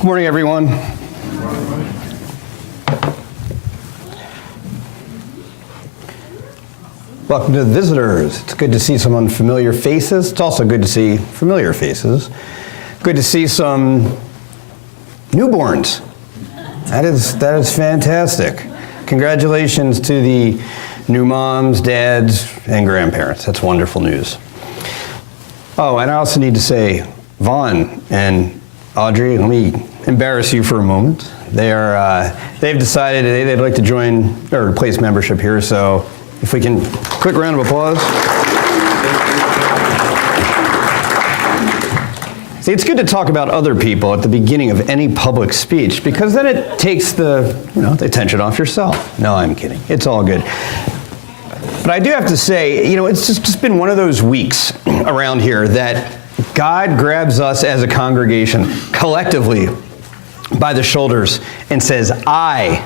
Good morning, everyone. Welcome to the visitors. It's good to see some unfamiliar faces. It's also good to see familiar faces. Good to see some newborns. That is fantastic. Congratulations to the new moms, dads, and grandparents. That's wonderful news. Oh, and I also need to say, Vaughn and Audrey, let me embarrass you for a moment. They've decided they'd like to join or replace membership here, so if we can, quick round of applause. See, it's good to talk about other people at the beginning of any public speech because then it takes the attention off yourself. No, I'm kidding. It's all good. But I do have to say, it's just been one of those weeks around here that God grabs us as a congregation collectively by the shoulders and says, I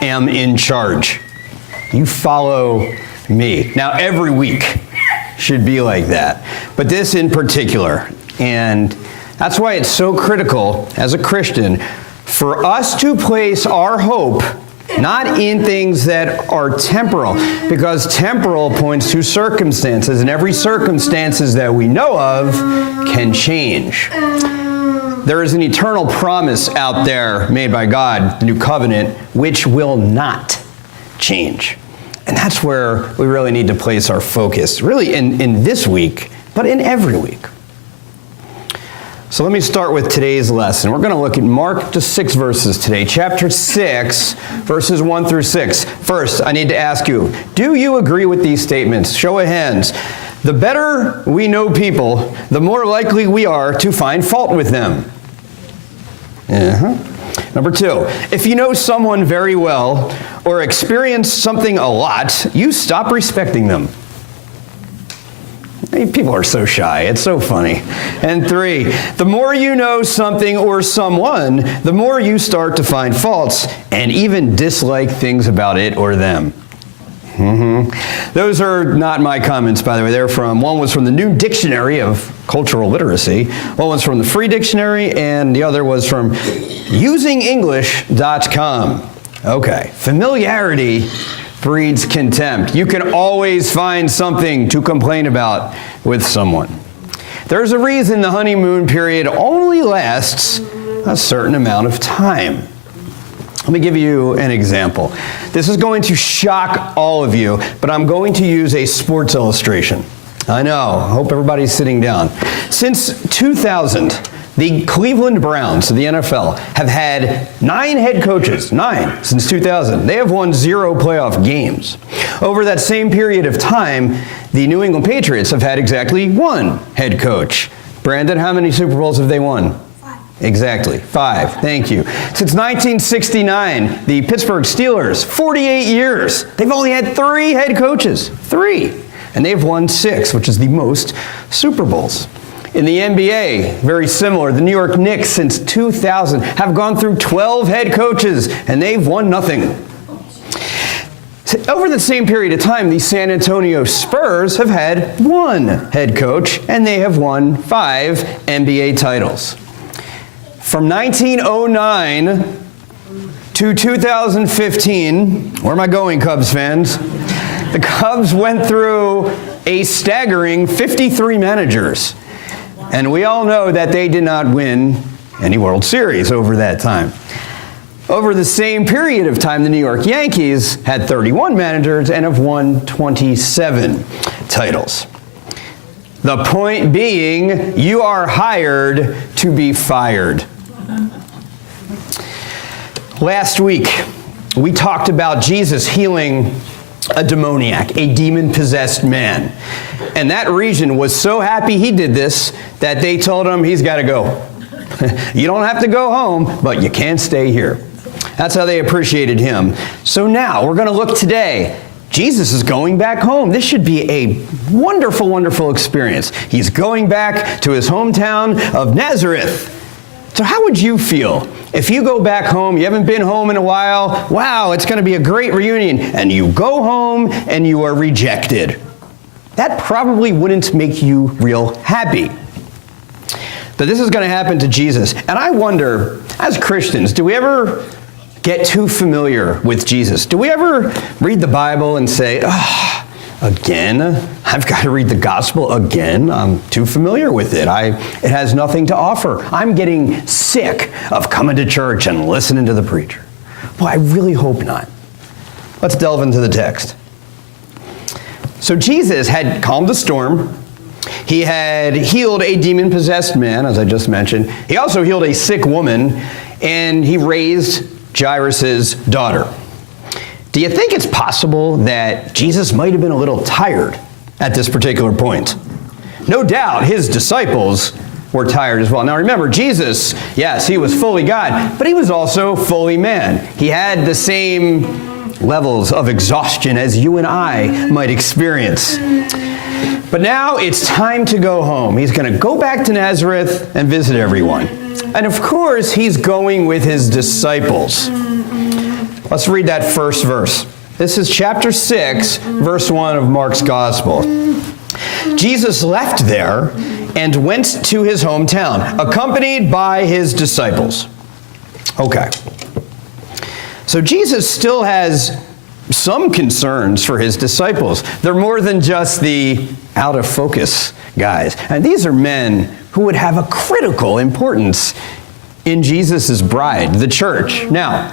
am in charge. You follow me. Now, every week should be like that, but this in particular. And that's why it's so critical as a Christian for us to place our hope not in things that are temporal, because temporal points to circumstances, and every circumstances that we know of can change. There is an eternal promise out there made by God, the new covenant, which will not change. And that's where we really need to place our focus, really in this week, but in every week. So let me start with today's lesson. We're going to look at Mark, just 6 verses today. Chapter 6, verses 1 through 6. First, I need to ask you, do you agree with these statements? Show of hands. The better we know people, the more likely we are to find fault with them. Number 2, if you know someone very well or experience something a lot, you stop respecting them. People are so shy. It's so funny. And 3, the more you know something or someone, the more you start to find faults and even dislike things about it or them. Those are not my comments, by the way. One was from the New Dictionary of Cultural Literacy, one was from the Free Dictionary, and the other was from usingenglish.com. Okay, familiarity breeds contempt. You can always find something to complain about with someone. There's a reason the honeymoon period only lasts a certain amount of time. Let me give you an example. This is going to shock all of you, but I'm going to use a sports illustration. I know, I hope everybody's sitting down. Since 2000, the Cleveland Browns of the NFL have had 9 head coaches, 9 since 2000. They have won 0 playoff games. Over that same period of time, the New England Patriots have had exactly 1 head coach. Brandon, how many Super Bowls have they won? 5. Exactly, 5. Thank you. Since 1969, the Pittsburgh Steelers, 48 years. They've only had 3 head coaches. 3. And they've won 6, which is the most Super Bowls. In the NBA, very similar. The New York Knicks, since 2000, have gone through 12 head coaches, and they've won nothing. Over the same period of time, the San Antonio Spurs have had 1 head coach, and they have won 5 NBA titles. From 1909 to 2015, where am I going, Cubs fans? The Cubs went through a staggering 53 managers. And we all know that they did not win any World Series over that time. Over the same period of time, the New York Yankees had 31 managers and have won 27 titles. The point being, you are hired to be fired. Last week, we talked about Jesus healing a demoniac, a demon-possessed man. And that region was so happy he did this that they told him he's got to go. You don't have to go home, but you can't stay here. That's how they appreciated him. So now we're going to look today. Jesus is going back home. This should be a wonderful, wonderful experience. He's going back to his hometown of Nazareth. So how would you feel if you go back home, you haven't been home in a while, wow, it's going to be a great reunion, and you go home and you are rejected? That probably wouldn't make you real happy. that this is going to happen to Jesus. And I wonder, as Christians, do we ever get too familiar with Jesus? Do we ever read the Bible and say, again? I've got to read the gospel again? I'm too familiar with it. It has nothing to offer. I'm getting sick of coming to church and listening to the preacher. Well, I really hope not. Let's delve into the text. So Jesus had calmed the storm. He had healed a demon-possessed man, as I just mentioned. He also healed a sick woman, and he raised Jairus' daughter. Do you think it's possible that Jesus might have been a little tired at this particular point? No doubt his disciples were tired as well. Now remember, Jesus, yes, he was fully God, but he was also fully man. He had the same levels of exhaustion as you and I might experience. But now it's time to go home. He's going to go back to Nazareth and visit everyone. And of course, he's going with his disciples. Let's read that first verse. This is chapter 6, verse 1 of Mark's Gospel. Jesus left there and went to his hometown, accompanied by his disciples. Okay. So Jesus still has some concerns for his disciples. They're more than just the out-of-focus guys. And these are men who would have a critical importance in Jesus' bride, the church. Now,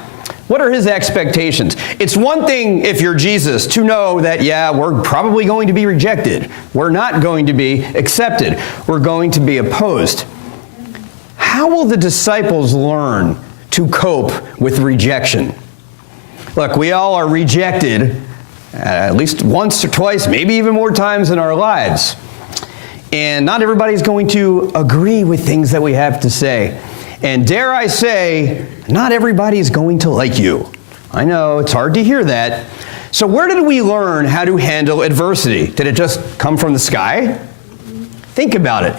what are his expectations? It's one thing if you're Jesus to know that, yeah, we're probably going to be rejected. We're not going to be accepted. We're going to be opposed. How will the disciples learn to cope with rejection? Look, we all are rejected at least once or twice, maybe even more times in our lives. And not everybody's going to agree with things that we have to say. And dare I say, not everybody's going to like you. I know, it's hard to hear that. So where did we learn how to handle adversity? Did it just come from the sky? Think about it.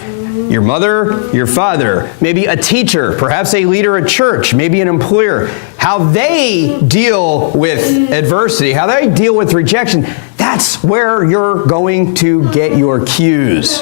Your mother, your father, maybe a teacher, perhaps a leader at church, maybe an employer, how they deal with adversity, how they deal with rejection, that's where you're going to get your cues.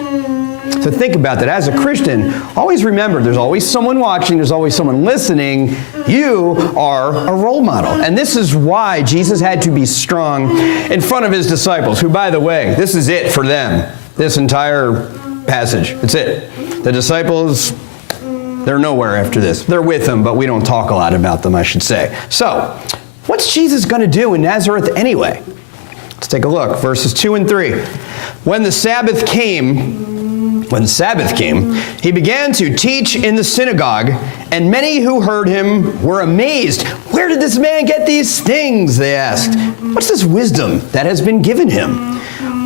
So think about that. As a Christian, always remember there's always someone watching, there's always someone listening. You are a role model. And this is why Jesus had to be strong in front of his disciples, who, by the way, this is it for them, this entire passage. It's it. The disciples, they're nowhere after this. They're with him, but we don't talk a lot about them, I should say. So, what's Jesus going to do in Nazareth anyway? Let's take a look. Verses 2 and 3. When Sabbath came, he began to teach in the synagogue, and many who heard him were amazed. Where did this man get these things? They asked. What's this wisdom that has been given him?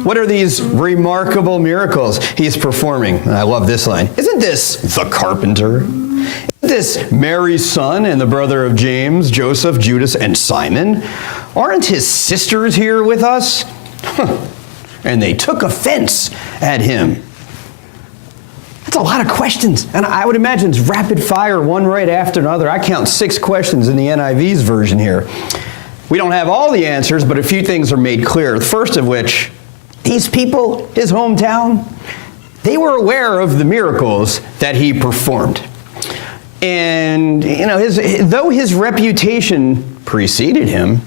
What are these remarkable miracles he's performing? And I love this line. Isn't this the carpenter? Isn't this Mary's son and the brother of James, Joseph, Judas, and Simon? Aren't his sisters here with us? And they took offense at him. That's a lot of questions. And I would imagine it's rapid fire, one right after another. I count 6 questions in the NIV's version here. We don't have all the answers, but a few things are made clear. The first of which, these people, his hometown, they were aware of the miracles that he performed. And, though his reputation preceded him,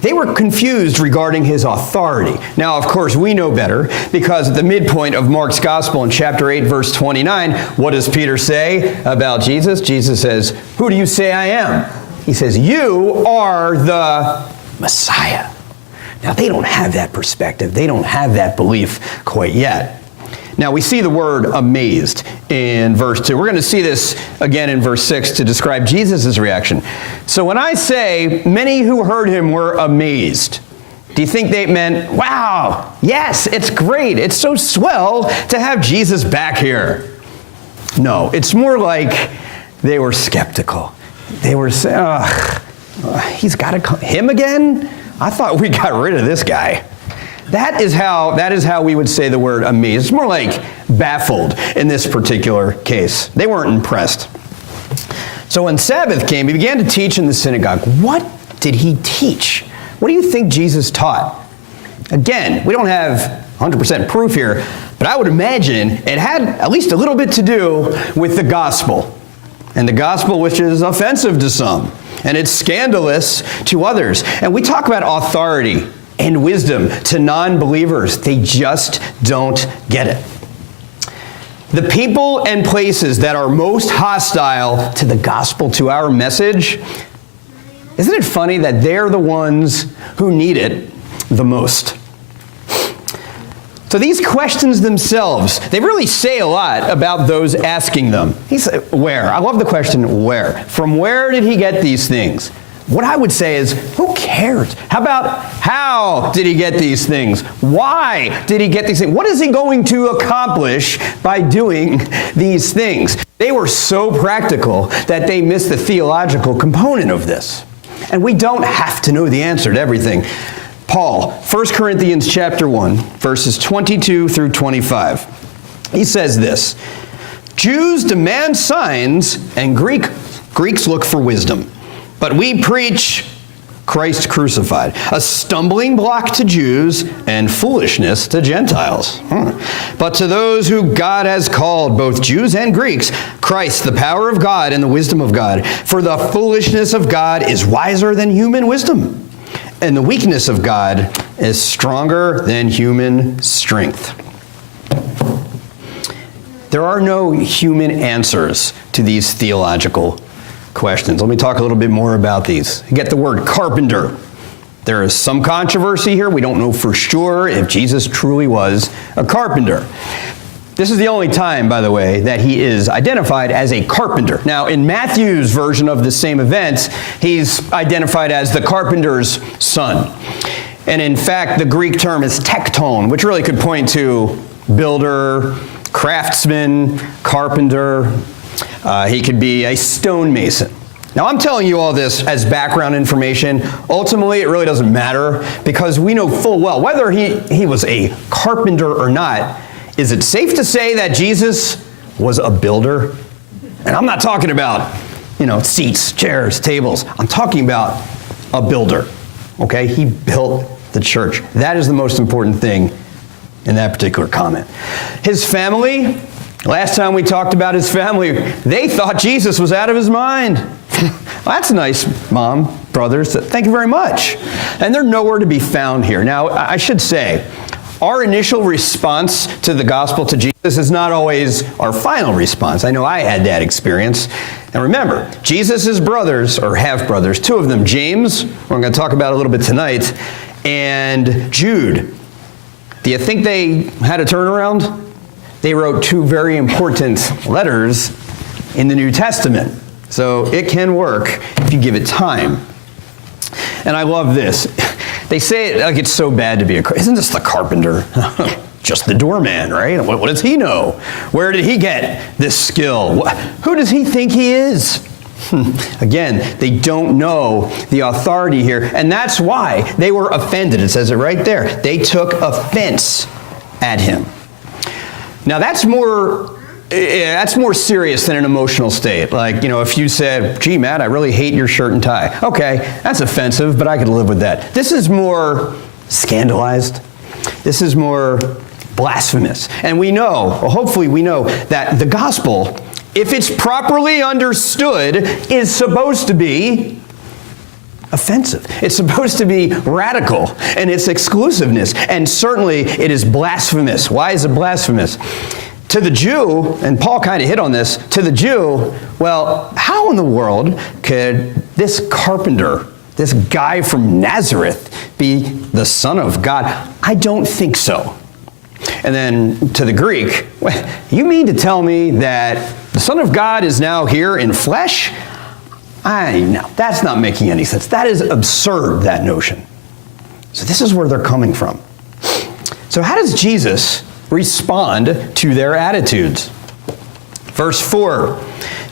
they were confused regarding his authority. Now, of course, we know better, because at the midpoint of Mark's Gospel in chapter 8, verse 29, what does Peter say about Jesus? Jesus says, "Who do you say I am?" He says, "You are the Messiah." Now, they don't have that perspective. They don't have that belief quite yet. Now, we see the word amazed in verse 2. We're going to see this again in verse 6 to describe Jesus' reaction. So when I say many who heard him were amazed, do you think they meant, wow, yes, it's great. It's so swell to have Jesus back here? No, it's more like they were skeptical. They were saying, he's got to come. Him again? I thought we got rid of this guy. That is how we would say the word amazed. It's more like baffled in this particular case. They weren't impressed. So when Sabbath came, he began to teach in the synagogue. What did he teach? What do you think Jesus taught? Again, we don't have 100% proof here, but But I would imagine it had at least a little bit to do with the gospel. And the gospel which is offensive to some, and it's scandalous to others. And we talk about authority and wisdom to non-believers. They just don't get it. The people and places that are most hostile to the gospel, to our message, isn't it funny that they're the ones who need it the most? So these questions themselves, they really say a lot about those asking them. He said, where? I love the question, where? From where did he get these things? What I would say is, who cares? How about how did he get these things? Why did he get these things? What is he going to accomplish by doing these things? They were so practical that they missed the theological component of this. And we don't have to know the answer to everything. Paul, 1 Corinthians chapter 1, verses 22 through 25. He says this, Jews demand signs and Greeks look for wisdom. But we preach Christ crucified, a stumbling block to Jews and foolishness to Gentiles. But to those who God has called, both Jews and Greeks, Christ, the power of God and the wisdom of God. For the foolishness of God is wiser than human wisdom, and the weakness of God is stronger than human strength. There are no human answers to these theological questions. Let me talk a little bit more about these. You get the word carpenter. There is some controversy here. We don't know for sure if Jesus truly was a carpenter. This is the only time, by the way, that he is identified as a carpenter. Now, in Matthew's version of the same event, he's identified as the carpenter's son. And in fact, the Greek term is tekton, which really could point to builder, craftsman, carpenter. He could be a stonemason. Now, I'm telling you all this as background information. Ultimately, it really doesn't matter because we know full well whether he was a carpenter or not. Is it safe to say that Jesus was a builder? And I'm not talking about, seats, chairs, tables. I'm talking about a builder, okay? He built the church. That is the most important thing in that particular comment. His family, last time we talked about his family, they thought Jesus was out of his mind. Well, that's nice, Mom, brothers. Thank you very much. And they're nowhere to be found here. Now, I should say, our initial response to the gospel to Jesus is not always our final response. I know I had that experience. And remember, Jesus' brothers, or half-brothers, two of them, James, we're going to talk about a little bit tonight, and Jude. Do you think they had a turnaround? They wrote two very important letters in the New Testament. So it can work if you give it time. And I love this. They say it like it's so bad to be isn't this the carpenter? Just the doorman, right? What does he know? Where did he get this skill? Who does he think he is? Again, they don't know the authority here. And that's why they were offended. It says it right there. They took offense at him. Now that's more serious than an emotional state. Like, if you said, gee, Matt, I really hate your shirt and tie. Okay, that's offensive, but I could live with that. This is more scandalized. This is more blasphemous. And we know, or hopefully we know, that the gospel, if it's properly understood, is supposed to be offensive. It's supposed to be radical in its exclusiveness. And certainly it is blasphemous. Why is it blasphemous? To the Jew, and Paul kind of hit on this, to the Jew, well, how in the world could this carpenter, this guy from Nazareth, be the Son of God? I don't think so. And then to the Greek, you mean to tell me that the Son of God is now here in flesh? No, that's not making any sense. That is absurd, that notion. So this is where they're coming from. So how does Jesus respond to their attitudes? Verse 4,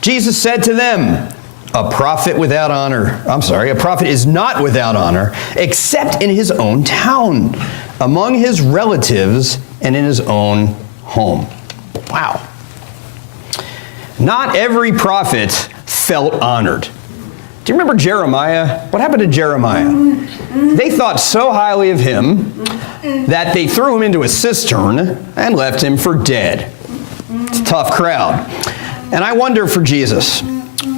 Jesus said to them, a prophet is not without honor, except in his own town, among his relatives, and in his own home. Wow. Not every prophet felt honored. Do you remember Jeremiah? What happened to Jeremiah? They thought so highly of him that they threw him into a cistern and left him for dead. It's a tough crowd. And I wonder for Jesus,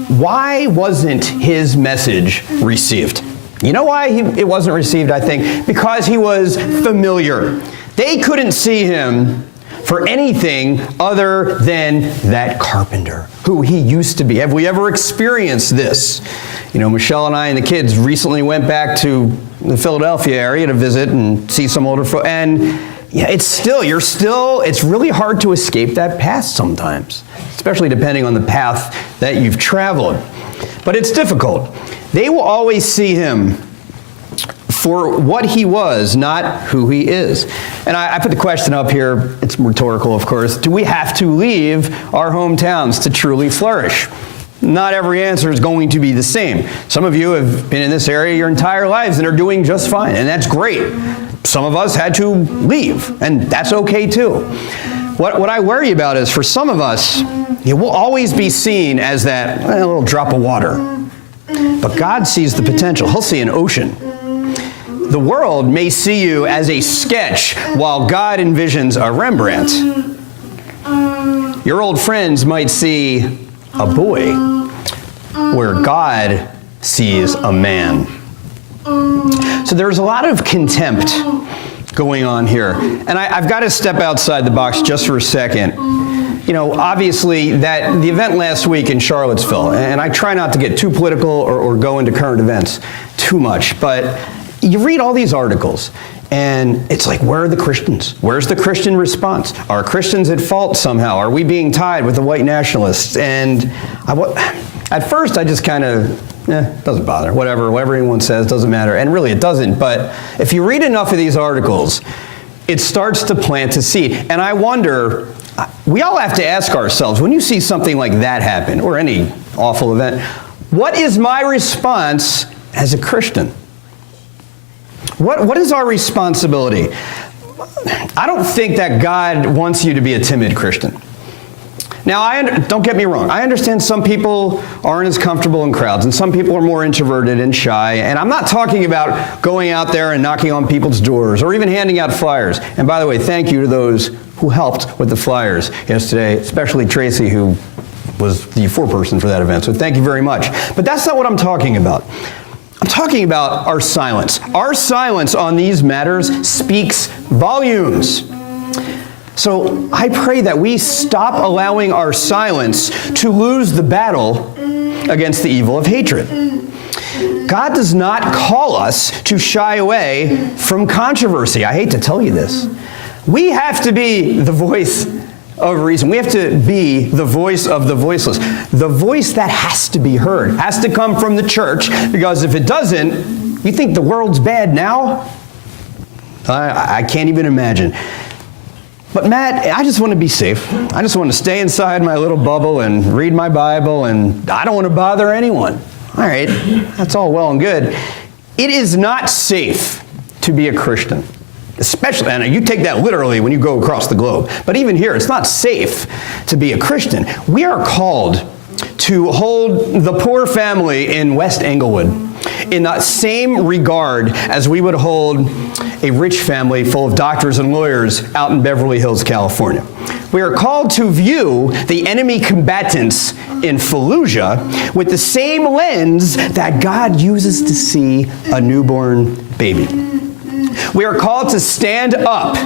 why wasn't his message received? You know why it wasn't received, I think? Because he was familiar. They couldn't see him for anything other than that carpenter who he used to be. Have we ever experienced this? You know, Michelle and I and the kids recently went back to the Philadelphia area to visit and see some older folks. And yeah, it's really hard to escape that past sometimes, especially depending on the path that you've traveled. But it's difficult. They will always see him for what he was, not who he is. And I put the question up here, it's rhetorical of course, do we have to leave our hometowns to truly flourish? Not every answer is going to be the same. Some of you have been in this area your entire lives and are doing just fine, and that's great. Some of us had to leave, and that's okay too. What I worry about is for some of us, we'll always be seen as that little drop of water. But God sees the potential. He'll see an ocean. The world may see you as a sketch while God envisions a Rembrandt. Your old friends might see a boy where God sees a man. So there's a lot of contempt going on here. And I've got to step outside the box just for a second. You know, obviously the event last week in Charlottesville, and I try not to get too political or go into current events too much, but you read all these articles, and it's like, where are the Christians? Where's the Christian response? Are Christians at fault somehow? Are we being tied with the white nationalists? And at first I just kind of, doesn't bother. Whatever anyone says, doesn't matter. And really it doesn't. But if you read enough of these articles, it starts to plant a seed. And I wonder, we all have to ask ourselves, when you see something like that happen, or any awful event, what is my response as a Christian? What is our responsibility? I don't think that God wants you to be a timid Christian. Now, don't get me wrong. I understand some people aren't as comfortable in crowds, and some people are more introverted and shy. And I'm not talking about going out there and knocking on people's doors or even handing out flyers. And by the way, thank you to those who helped with the flyers yesterday, especially Tracy, who was the foreperson for that event. So thank you very much. But that's not what I'm talking about. I'm talking about our silence. Our silence on these matters speaks volumes. So I pray that we stop allowing our silence to lose the battle against the evil of hatred. God does not call us to shy away from controversy. I hate to tell you this. We have to be the voice of reason. We have to be the voice of the voiceless. The voice that has to be heard has to come from the church, because if it doesn't, you think the world's bad now? I can't even imagine. But Matt, I just want to be safe. I just want to stay inside my little bubble and read my Bible, and I don't want to bother anyone. All right, that's all well and good. It is not safe to be a Christian. Especially, and you take that literally when you go across the globe. But even here, it's not safe to be a Christian. We are called to hold the poor family in West Englewood in the same regard as we would hold a rich family full of doctors and lawyers out in Beverly Hills, California. We are called to view the enemy combatants in Fallujah with the same lens that God uses to see a newborn baby. We are called to stand up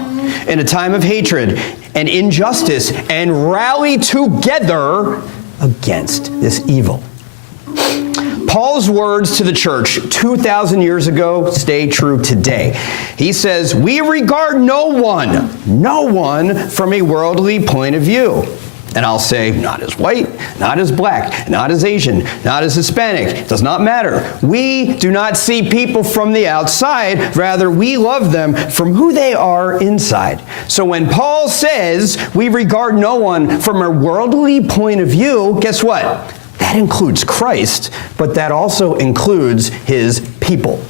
in a time of hatred and injustice and rally together against this evil. Paul's words to the church 2,000 years ago stay true today. He says, we regard no one from a worldly point of view. And I'll say, not as white, not as black, not as Asian, not as Hispanic. It does not matter. We do not see people from the outside. Rather, we love them from who they are inside. So when Paul says we regard no one from a worldly point of view, guess what? That includes Christ, but that also includes his people.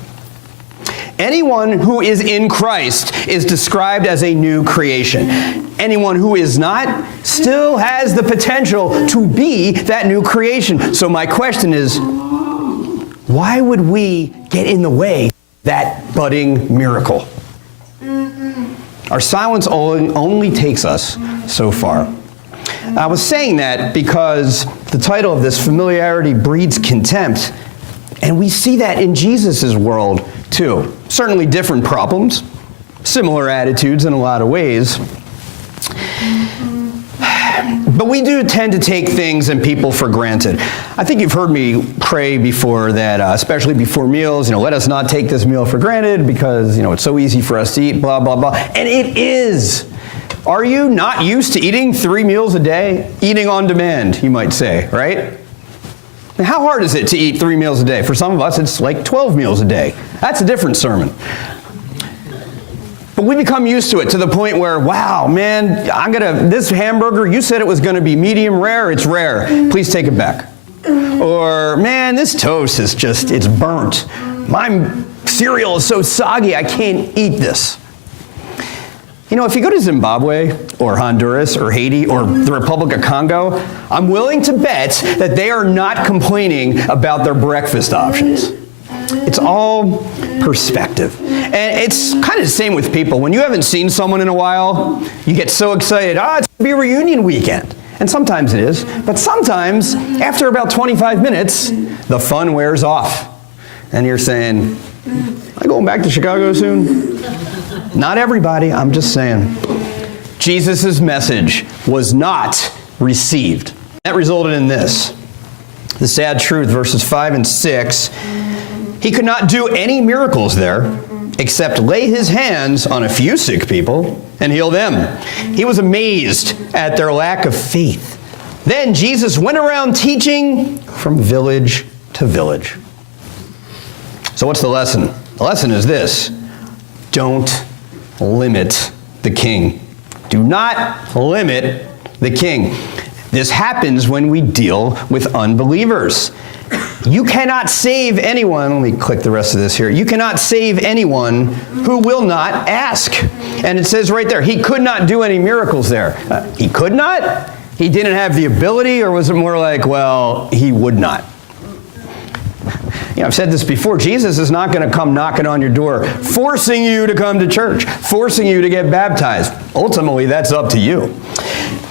Anyone who is in Christ is described as a new creation. Anyone who is not still has the potential to be that new creation. So my question is, Why would we get in the way of that budding miracle? Our silence only takes us so far. I was saying that because the title of this, Familiarity Breeds Contempt, and we see that in Jesus' world too. Certainly different problems, similar attitudes in a lot of ways. But we do tend to take things and people for granted. I think you've heard me pray before that, especially before meals, let us not take this meal for granted because, it's so easy for us to eat, blah, blah, blah. And it is. Are you not used to eating 3 meals a day? Eating on demand, you might say, right? And how hard is it to eat 3 meals a day? For some of us, it's like 12 meals a day. That's a different sermon. But we become used to it to the point where, wow, man, this hamburger, you said it was going to be medium rare, it's rare. Please take it back. Or, man, this toast is it's burnt. My cereal is so soggy, I can't eat this. If you go to Zimbabwe or Honduras or Haiti or the Republic of Congo, I'm willing to bet that they are not complaining about their breakfast options. It's all perspective. And it's kind of the same with people. When you haven't seen someone in a while, you get so excited, it's going to be reunion weekend. And sometimes it is, but sometimes, after about 25 minutes, the fun wears off. And you're saying, am I going back to Chicago soon? Not everybody, I'm just saying. Jesus' message was not received. That resulted in this. The sad truth, verses 5 and 6. He could not do any miracles there except lay his hands on a few sick people and heal them. He was amazed at their lack of faith. Then Jesus went around teaching from village to village. So what's the lesson? The lesson is this. Don't limit the king. Do not limit the king. This happens when we deal with unbelievers. You cannot save anyone. Let me click the rest of this here. You cannot save anyone who will not ask. And it says right there, he could not do any miracles there. He could not? He didn't have the ability? Or was it more like, well, he would not? I've said this before. Jesus is not going to come knocking on your door, forcing you to come to church, forcing you to get baptized. Ultimately, that's up to you.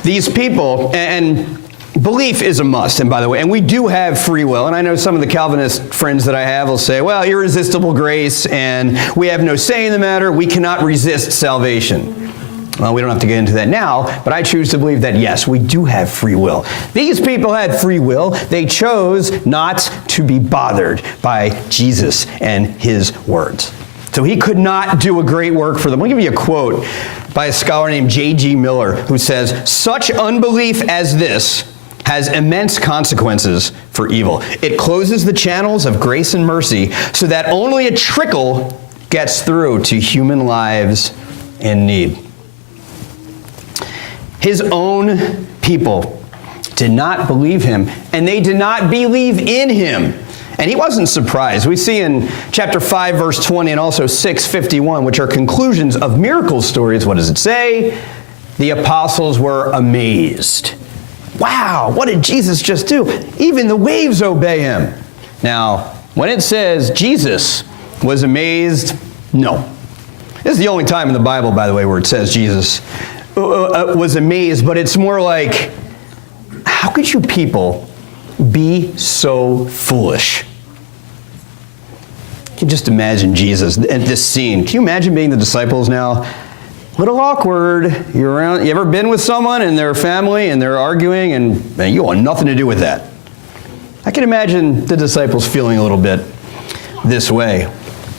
These people, and belief is a must, and by the way, and we do have free will. And I know some of the Calvinist friends that I have will say, well, irresistible grace, and we have no say in the matter. We cannot resist salvation. Well, we don't have to get into that now, but I choose to believe that, yes, we do have free will. These people had free will. They chose not to be bothered by Jesus and his words. So he could not do a great work for them. I'll give you a quote by a scholar named J.G. Miller, who says, such unbelief as this has immense consequences for evil. It closes the channels of grace and mercy so that only a trickle gets through to human lives in need. His own people did not believe him, and they did not believe in him. And he wasn't surprised. We see in chapter 5, verse 20, and also 6:51, which are conclusions of miracle stories. What does it say? The apostles were amazed. Wow, what did Jesus just do? Even the waves obey him. Now, when it says Jesus was amazed, no. This is the only time in the Bible, by the way, where it says Jesus was amazed, but it's more like, how could you people be so foolish? You can just imagine Jesus at this scene. Can you imagine being the disciples now? A little awkward. You ever been with someone and their family and they're arguing and man, you want nothing to do with that? I can imagine the disciples feeling a little bit this way.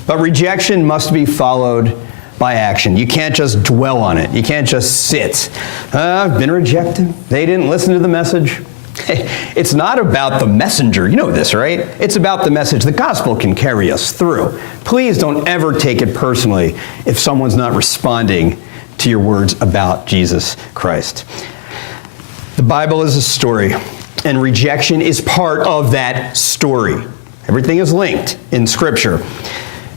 But rejection must be followed by action. You can't just dwell on it. You can't just sit. I've been rejected. They didn't listen to the message. It's not about the messenger. You know this, right? It's about the message. The gospel can carry us through. Please don't ever take it personally if someone's not responding to your words about Jesus Christ. The Bible is a story, and rejection is part of that story. Everything is linked in Scripture.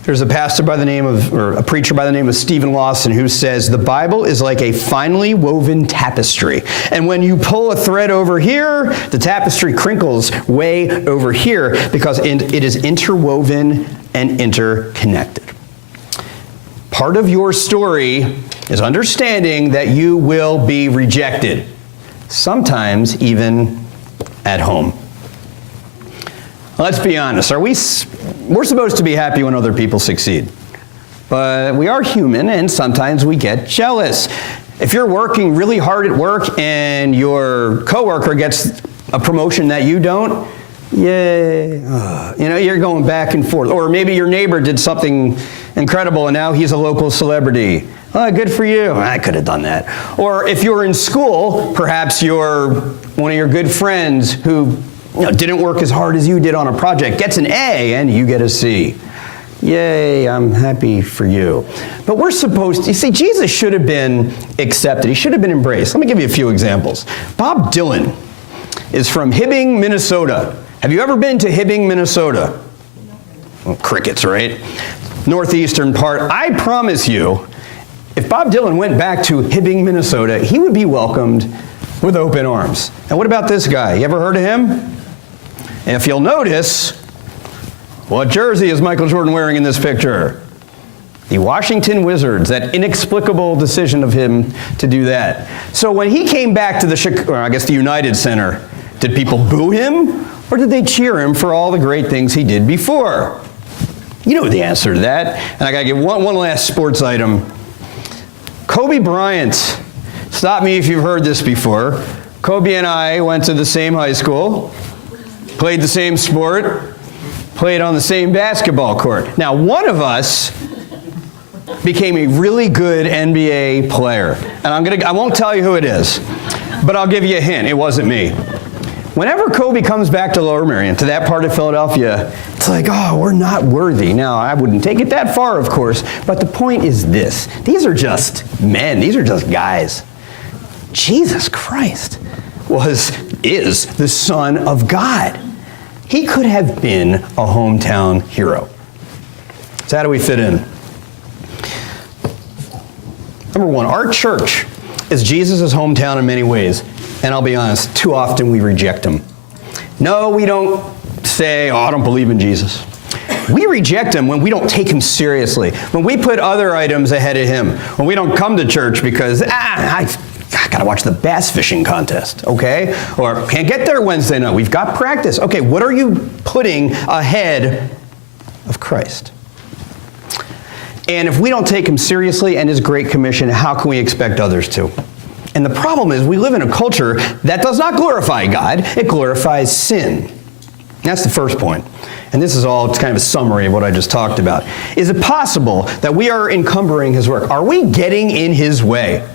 There's a pastor by the name of, or a preacher by the name of Stephen Lawson who says, the Bible is like a finely woven tapestry. And when you pull a thread over here, the tapestry crinkles way over here because it is interwoven and interconnected. Part of your story is understanding that you will be rejected, sometimes even at home. Let's be honest, we're supposed to be happy when other people succeed. But we are human and sometimes we get jealous. If you're working really hard at work and your coworker gets a promotion that you don't, yay, you're going back and forth. Or maybe your neighbor did something incredible and now he's a local celebrity. Oh, good for you. I could have done that. Or if you're in school, perhaps one of your good friends who didn't work as hard as you did on a project gets an A and you get a C. Yay, I'm happy for you. But we're supposed to, you see, Jesus should have been accepted. He should have been embraced. Let me give you a few examples. Bob Dylan is from Hibbing, Minnesota. Have you ever been to Hibbing, Minnesota? Well, crickets, right? Northeastern part. I promise you, if Bob Dylan went back to Hibbing, Minnesota, he would be welcomed with open arms. And what about this guy? You ever heard of him? And if you'll notice, what jersey is Michael Jordan wearing in this picture? The Washington Wizards, that inexplicable decision of him to do that. So when he came back to the United Center, did people boo him? Or did they cheer him for all the great things he did before? You know the answer to that. And I gotta give one last sports item. Kobe Bryant. Stop me if you've heard this before. Kobe and I went to the same high school, played the same sport, played on the same basketball court. Now, one of us became a really good NBA player. And I won't tell you who it is, but I'll give you a hint. It wasn't me. Whenever Kobe comes back to Lower Merion, to that part of Philadelphia, it's like, oh, we're not worthy. Now, I wouldn't take it that far, of course, but the point is this. These are just men. These are just guys. Jesus Christ is the Son of God. He could have been a hometown hero. So how do we fit in? Number one, our church is Jesus' hometown in many ways. And I'll be honest, too often we reject him. No, we don't say, oh, I don't believe in Jesus. We reject him when we don't take him seriously, when we put other items ahead of him, when we don't come to church because, I gotta watch the bass fishing contest, okay? Or can't get there Wednesday night, we've got practice. Okay, what are you putting ahead of Christ? And if we don't take him seriously and his Great Commission, how can we expect others to? And the problem is we live in a culture that does not glorify God, it glorifies sin. That's the first point. And this is all kind of a summary of what I just talked about. Is it possible that we are encumbering his work? Are we getting in his way?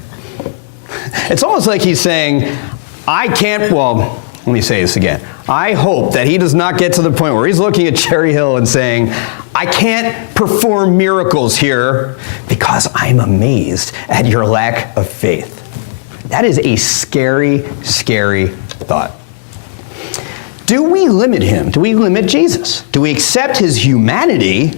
It's almost like he's saying, let me say this again. I hope that he does not get to the point where he's looking at Cherry Hill and saying, I can't perform miracles here because I'm amazed at your lack of faith. That is a scary, scary thought. Do we limit him? Do we limit Jesus? Do we accept his humanity?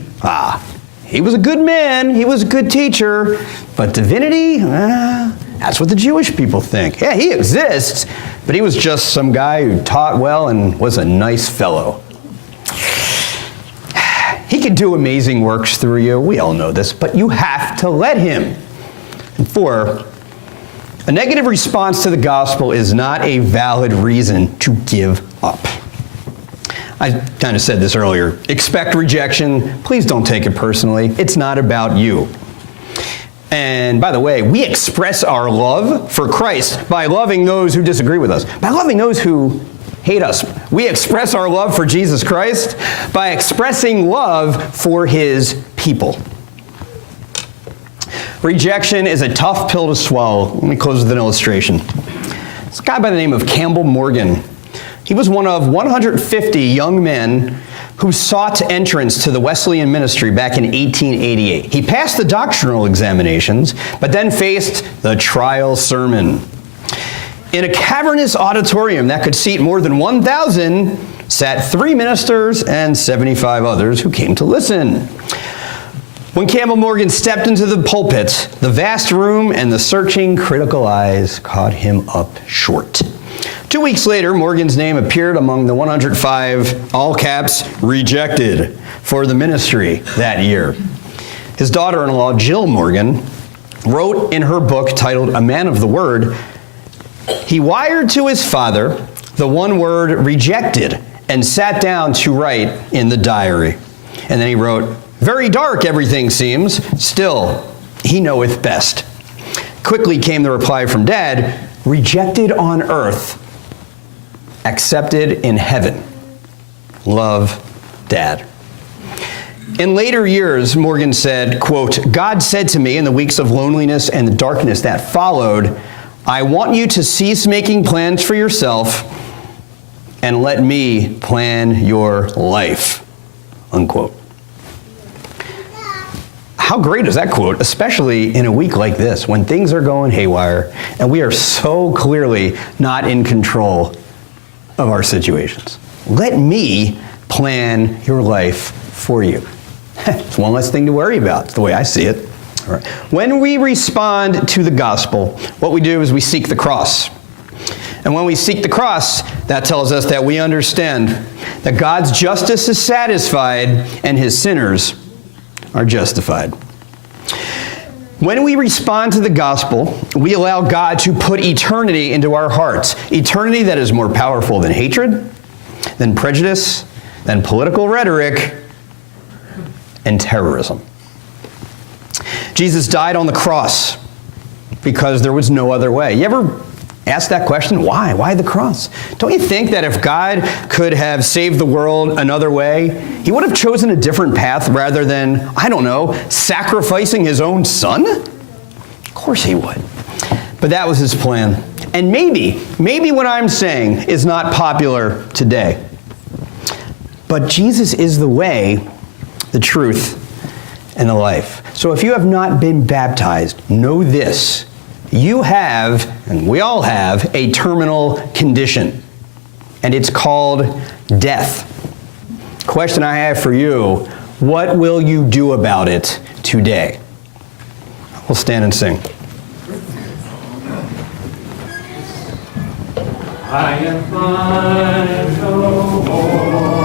He was a good man, he was a good teacher, but divinity? That's what the Jewish people think. Yeah, he exists, but he was just some guy who taught well and was a nice fellow. He could do amazing works through you, we all know this, but you have to let him. And 4, a negative response to the gospel is not a valid reason to give up. I kind of said this earlier. Expect rejection. Please don't take it personally. It's not about you. And by the way, we express our love for Christ by loving those who disagree with us, by loving those who hate us. We express our love for Jesus Christ by expressing love for his people. Rejection is a tough pill to swallow. Let me close with an illustration. This guy by the name of Campbell Morgan. He was one of 150 young men who sought entrance to the Wesleyan ministry back in 1888. He passed the doctrinal examinations, but then faced the trial sermon. In a cavernous auditorium that could seat more than 1,000 sat 3 ministers and 75 others who came to listen. When Campbell Morgan stepped into the pulpit, the vast room and the searching, critical eyes caught him up short. 2 weeks later, Morgan's name appeared among the 105, all caps, rejected for the ministry that year. His daughter-in-law, Jill Morgan, wrote in her book titled A Man of the Word, he wired to his father the one word rejected and sat down to write in the diary. And then he wrote, very dark everything seems, still he knoweth best. Quickly came the reply from Dad, rejected on earth, accepted in heaven. Love, Dad. In later years, Morgan said, quote, God said to me in the weeks of loneliness and the darkness that followed, I want you to cease making plans for yourself and let me plan your life, unquote. How great is that quote, especially in a week like this when things are going haywire and we are so clearly not in control of our situations. Let me plan your life for you. It's one less thing to worry about. It's the way I see it. All right. When we respond to the gospel, what we do is we seek the cross. And when we seek the cross, that tells us that we understand that God's justice is satisfied and his sinners are justified. When we respond to the gospel, we allow God to put eternity into our hearts. Eternity that is more powerful than hatred, than prejudice, than political rhetoric, and terrorism. Jesus died on the cross because there was no other way. You ever ask that question? Why? Why the cross? Don't you think that if God could have saved the world another way, he would have chosen a different path rather than, I don't know, sacrificing his own son? Of course he would. But that was his plan. And maybe what I'm saying is not popular today. But Jesus is the way, the truth, and the life. So if you have not been baptized, know this. You have, and we all have, a terminal condition. And it's called death. Question I have for you, what will you do about it today? We'll stand and sing. I am mine no more.